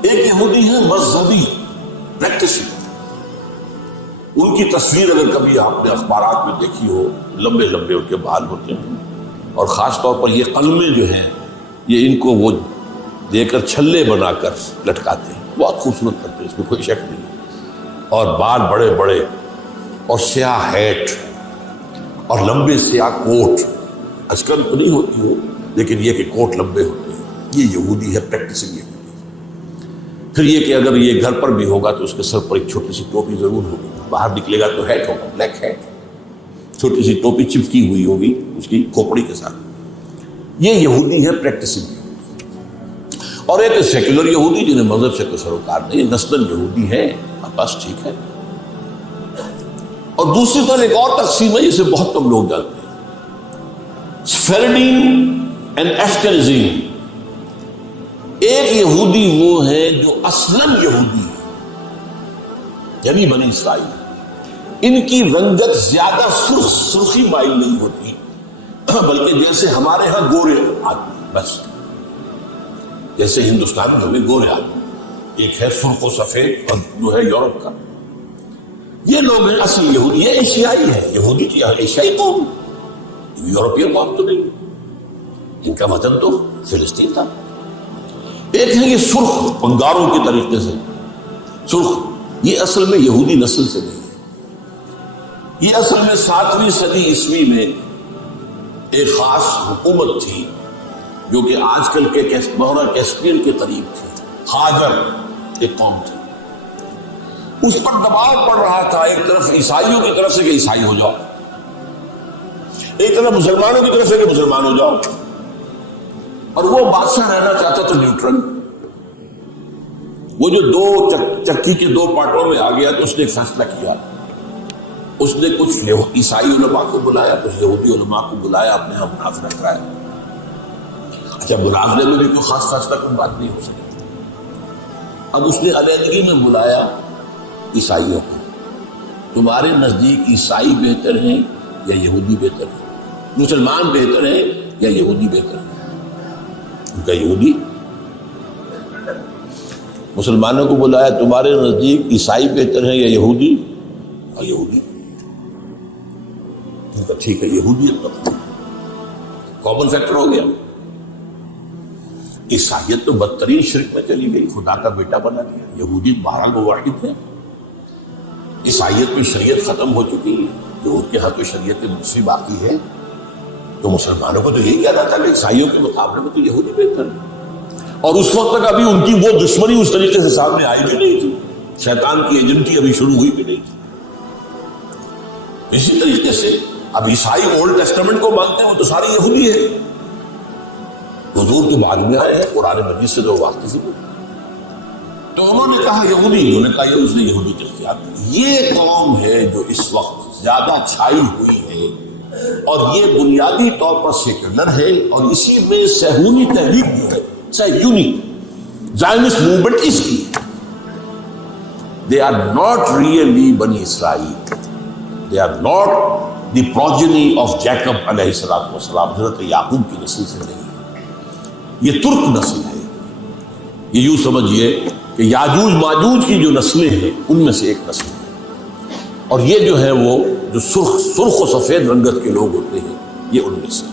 ایک یہودی ہے مذہبی پریکٹسنگ. ان کی تصویر اگر کبھی آپ نے اخبارات میں دیکھی ہو، لمبے لمبے ان کے بال ہوتے ہیں، اور خاص طور پر یہ قلمیں جو ہیں یہ ان کو وہ دے کر چھلے بنا کر لٹکاتے ہیں، بہت خوبصورت کرتے ہیں، اس میں کوئی شک نہیں. اور بال بڑے بڑے اور سیاہ ہیٹ اور لمبے سیاہ کوٹ، اشکن تو نہیں ہوتی ہو لیکن یہ کہ کوٹ لمبے ہوتے ہیں. یہ یہودی ہے، پریکٹسنگ یہودی. پھر یہ کہ اگر یہ گھر پر بھی ہوگا تو اس کے سر پر ایک چھوٹی سی ٹوپی ضرور ہوگی، باہر نکلے گا تو ہیٹ ہوگا، بلیک ہیٹ، چھوٹی سی ٹوپی چپکی ہوئی ہوگی اس کی کھوپڑی کے ساتھ. یہ یہودی ہے، پریکٹسنگ. اور ایک سیکولر یہودی جنہیں مذہب سے کوئی سروکار نہیں، نسلاً یہودی ہے بس، ٹھیک ہے. اور دوسری طرف ایک اور تقسیم ہے جسے بہت کم لوگ جانتے ہیں، سفیرڈین اینڈ ایشکنزیم. ایک یہودی وہ ہے جو اصلاً یہودی ہے، یعنی بنی اسرائیل. ان کی رنگت زیادہ سرخی مائل نہیں ہوتی، بلکہ جیسے ہمارے ہاں گورے آدمی، بس جیسے ہندوستان میں بھی گورے آدمی، ایک ہے سرخ و سفید اور جو ہے یورپ کا. یہ لوگ ہیں اصل یہودی. یہ ایشیائی ہے، یہودی ایشیائی قوم، یورپین قوم تو نہیں، ان کا وطن تو فلسطین تھا. ایک ہے یہ سرخ انگاروں کے طریقے سے سرخ، یہ اصل میں یہودی نسل سے نہیں ہے. یہ اصل میں 7ویں صدی عیسوی میں ایک خاص حکومت تھی جو کہ آج کل کے کیسپین کے قریب تھی. ہاجر ایک قوم تھی، اس پر دباؤ پڑ رہا تھا ایک طرف عیسائیوں کی طرف سے کہ عیسائی ہو جاؤ، ایک طرف مسلمانوں کی طرف سے کہ مسلمان ہو جاؤ. اور وہ بادشاہ رہنا چاہتا تھا نیوٹرل. وہ جو دو چکی کے دو پارٹوں میں آ گیا تو اس نے ایک فیصلہ کیا. اس نے کچھ عیسائی علماء کو بلایا، کچھ یہودی علماء کو بلایا، اپنے ہاں مناظرہ کرایا. اچھا، مناظرے میں بھی کوئی خاص فیصلہ کوئی بات نہیں ہو سکی. اب اس نے علیحدگی میں بلایا عیسائیوں کو. تمہارے نزدیک عیسائی بہتر ہیں یا یہودی بہتر ہیں؟ مسلمان بہتر ہیں یا یہودی بہتر ہیں؟ ان کا یہودی. مسلمانوں کو بلایا، تمہارے نزدیک عیسائی بہتر ہیں یا یہودی؟ اور یہودی. ان کا ٹھیک ہے، یہودیت کامن فیکٹر ہو گیا. عیسائیت تو بدترین شرک میں چلی گئی، خدا کا بیٹا بنا دیا. یہودی بہرحال وہ واحد ہے. عیسائیت میں شریعت ختم ہو چکی ہے، یہود کے ہاں تو شریعت دوسری باقی ہے. تو مسلمانوں کو تو یہی کہنا تھا کہ عیسائیوں کے مقابلے میں تو یہودی بہتر ہے. اور اس وقت تک ابھی ان کی وہ دشمنی اس طریقے سے سامنے آئی بھی نہیں تھی، شیطان کی ایجنٹی ابھی شروع ہوئی بھی نہیں تھی. اسی طریقے سے اب عیسائی اولڈ ٹیسٹمنٹ کو مانتے ہیں، وہ تو ساری یہودی ہے. حضور تو بعد میں آئے ہیں، قرآن مجید سے تو واقف ہے. تو انہوں نے کہا یہودی، انہوں نے کہا یہ اس نے یہودی اختیار کی. یہ قوم ہے جو اس وقت زیادہ چھائی ہوئی ہے، اور یہ بنیادی طور پر سیکولر ہے. اور اسی میں صہیونی تحریک جو ہے، صہیونی زائنسٹ موومنٹ اس کی، they are not really بنی اسرائیل. they are not the progeny of Jacob علیہ السلام، حضرت یعقوب کی نسل سے نہیں. یہ ترک نسل ہے. یہ یوں سمجھیے کہ یاجوج ماجوج کی جو نسلیں ہیں ان میں سے ایک نسل ہے. اور یہ جو ہے وہ جو سرخ و سفید رنگت کے لوگ ہوتے ہیں، یہ ان میں سے